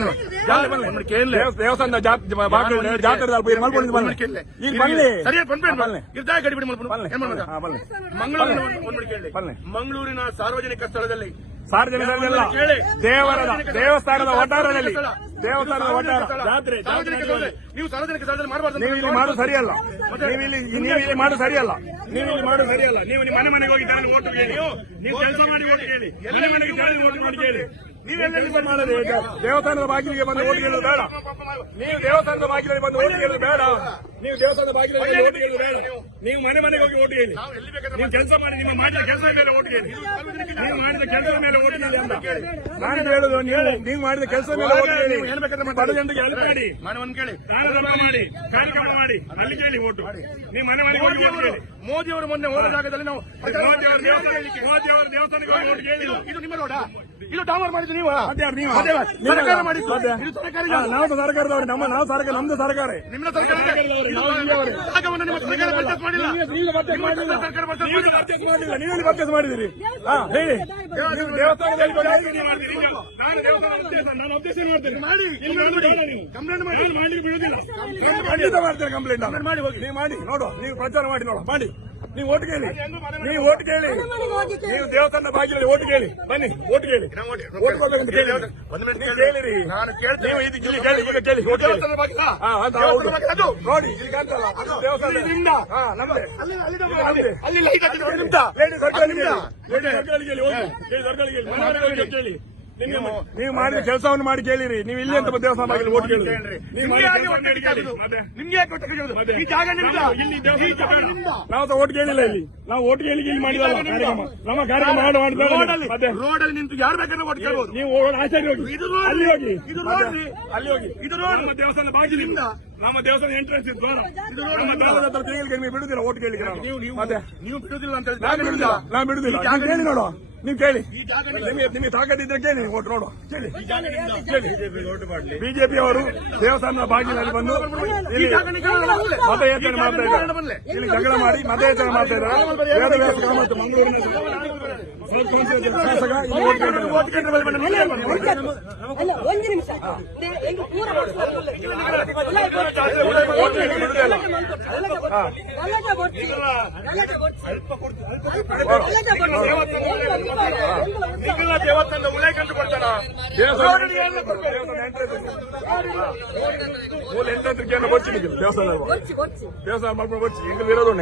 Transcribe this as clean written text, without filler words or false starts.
ದೇವಸ್ಥಾನ ಜಾತ್ರೆ ಮಂಗಳೂರಿನ ಸಾರ್ವಜನಿಕ ಸ್ಥಳದಲ್ಲಿ ದೇವಸ್ಥಾನದ ವಟಾರದಲ್ಲಿ ಜಾತ್ರೆ ನೀವು ಸಾರ್ವಜನಿಕ ಸ್ಥಳದಲ್ಲಿ ಮಾಡಬಾರ್ದು. ನೀವು ಇಲ್ಲಿ ಮಾಡೋದು ಸರಿಯಲ್ಲ. ನೀವು ಇಲ್ಲಿ ಮಾಡೋದು ಸರಿಯಲ್ಲ. ನೀವು ಮನೆ ಮನೆಗೆ ಹೋಗಿ ನಾನು ಓಟು ಕೇಳಿ, ನೀವು ಕೆಲಸ ಮಾಡಿ ಓಟು ಕೇಳಿ, ಮನೆ ಮನೆಗೆ ಓಟು ಮಾಡಿ ಕೇಳಿ. ದೇವಸ್ಥಾನದ ಬಾಗಿಲಿಗೆ ಬಂದು ಓಟ್ ಕೇಳೋದು ಬೇಡ. ನೀವು ದೇವಸ್ಥಾನದ ಬಾಗಿಲಲ್ಲಿ ಬಂದು ಓಟ್ ಕೇಳೋದು ಬೇಡ. ನೀವು ದೇವಸ್ಥಾನದ ಬಾಗಿಲಲ್ಲಿ ಓಟ್ ಕೇಳೋದು ಬೇಡ. ನೀವು ಮನೆ ಮನೆಗೆ ಹೋಗಿ ಓಟ್ ಕೇಳಿ. ನೀವು ಕೆಲಸ ಮಾಡಿ, ನಿಮ್ಮ ಮಾಡಿದ ಕೆಲಸದ ಮೇಲೆ ಓಟ್ ಕೇಳಿ. ನೀವು ಮಾಡಿದ ಕೆಲಸದ ಮೇಲೆ ಓಟ್ ಕೇಳಿ ಅಂತ ನಾನು ಹೇಳುದು. ನೀವು ಮಾಡಿದ ಕೆಲಸದ ಮೇಲೆ ಓಟ್ ಕೇಳಿ. ಬಡ ಜನರಿಗೆ ಹೆಲ್ಪ್ ಮಾಡಿ, ದಾನ ಮಾಡಿ, ಕಾರ್ಯಕ್ರಮ ಮಾಡಿ, ಅಲ್ಲಿ ಕೇಳಿ ಓಟು. ನೀವು ಮನೆ ಮನೆಗೆ ಹೋಗಿ ಓಟ್ ಕೇಳಿ. ಮೋದಿ ಅವರು ಮೊನ್ನೆ ಹೋದ ಜಾಗದಲ್ಲಿ ನಾವು ಮೋದಿ ಅವರ ದೇವಸ್ಥಾನಕ್ಕೆ ಹೋಗಿ ಓಟ್ ಕೇಳಿ. ಇದು ನಿಮ್ಮ ರೋಡ, ಇದು ಡಾಮರ್ ಮಾಡಿದ್ದು ನೀವು ಸರ್ಕಾರ ಮಾಡಿದ್ದು. ನಾವು ಸರ್ಕಾರದವರು, ನಾವು ಸರ್ಕಾರ, ನಮ್ದು ಸರ್ಕಾರ, ನಿಮ್ಮ ಸರ್ಕಾರ ನೀವು ಪರ್ಚೇಸ್ ಮಾಡಿದಿರಿ. ಹೇಳಿ, ದೇವಸ್ಥಾನದಲ್ಲಿ ನಾನು ಅಬ್ಜೆಕ್ಷನ್ ಮಾಡ್ತೇನೆ. ಖಂಡಿತ ಮಾಡ್ತೇನೆ ಕಂಪ್ಲೇಂಟ್. ಮಾಡಿ ಹೋಗಿ, ನೀವು ಮಾಡಿ ನೋಡು, ನೀವು ಪ್ರಚಾರ ಮಾಡಿ ನೋಡು, ಮಾಡಿ. ನೀವು ಓಟ್ ಕೇಳಿ, ನೀವು ಓಟ್ ಕೇಳಿ, ನೀವು ದೇವಸ್ಥಾನ ಬಾಗಿಲಲ್ಲಿ ಓಟ್ ಕೇಳಿ, ಬನ್ನಿ ಓಟ್ ಕೇಳಿ. ಓಟ್ ಕೊಡ್ಬೇಕಂತ ಕೇಳಿರಿ. ನೀವು ಇದು ಇಲ್ಲಿ ಕೇಳಿ, ಈಗ ಕೇಳಿ ಓಟ್ ಕೇಳಿ. ನೋಡಿ ಇಲ್ಲಿ ಕಾಣ್ತಲ್ಲ, ಅದು ದೇವಸ್ಥಾನ ನಮ್ದೆ. ಅಲ್ಲಿ ಲೈಟ್ ಕೇಳಿ. ನೀವು ಮಾಡಿದ ಕೆಲಸವನ್ನು ಮಾಡಿ ಕೇಳಿರಿ. ನೀವು ಇಲ್ಲಿ ಅಂತ ದೇವಸ್ಥಾನ ಬಾಗಿಲು ಓಟ್ ಕೇಳಿ. ನಾವು ಓಟ್ ಕೇಳಿಲ್ಲ ಇಲ್ಲಿ. ನಾವು ಓಟ್ ಕೇಳಿ ಇಲ್ಲಿ ಮಾಡಿದಲ್ಲ ಕಾರ್ಯಕ್ರಮ. ನಮ್ಮ ಕಾರ್ಯಕ್ರಮ ರೋಡಲ್ಲಿ ನಿಂತು ಯಾರು ಬೇಕಾದ್ರೆ ಓಟ್ ಕೇಳಬಹುದು. ನೀವು ಆಚಾರ್ಯ ಹೋಗಿ, ಅಲ್ಲಿ ಹೋಗಿ, ಅಲ್ಲಿ ಹೋಗಿ. ಇದು ರೋಡ್, ನಮ್ಮ ದೇವಸ್ಥಾನ ಬಾಗಿಲಿಂದ, ನಮ್ಮ ದೇವಸ್ಥಾನ ಎಂಟ್ರೆನ್ಸ್ ಇದ್ದು ನೀವು ಬಿಡುದಿಲ್ಲ ಓಟ್ ಕೇಳಿಕ್ಕೆ. ನೀವು ಬಿಡುದಿಲ್ಲ ಅಂತ ನಾನು ಬಿಡುದಿಲ್ಲ. ಕೇಳಿ ನೋಡುವ, ನೀವು ಕೇಳಿ, ನಿಮಗೆ ತಾಕತ್ತಿದ್ರೆ ಕೇಳಿ ಓಟ್ ನೋಡುವ. ಕೇಳಿ, ಬಿಜೆಪಿ ಅವರು ದೇವಸ್ಥಾನದ ಬಾಗಿಲಲ್ಲಿ ಬಂದು ಇಲ್ಲಿ ಮತಯಾಚನೆ ಮಾಡ್ತಾ ಇದ್ದಾರೆ. ಇಲ್ಲಿ ಜಗಳ ಮಾಡಿ ಮತಯಾಚನೆ ಮಾಡ್ತಾ ಇದ್ದಾರೆ. ವೇದವ್ಯಾಸ ಮತ್ತು ಮಂಗಳೂರಿನ ಶಾಸಕ ಇಲ್ಲಿ ಓಟ್ ಕೇಳಿದ್ದಾರೆ. ದೇವಸ್ಥಾನದ ಉಲ್ಲೇಖಂತ ಕೊಡ್ತಾರ. ದೇವಸ್ಥಾನ ಮಾಡ್ಕೊಂಡು ಬಚ್ಚಿ ಹೆಂಗ್ ಇರೋದು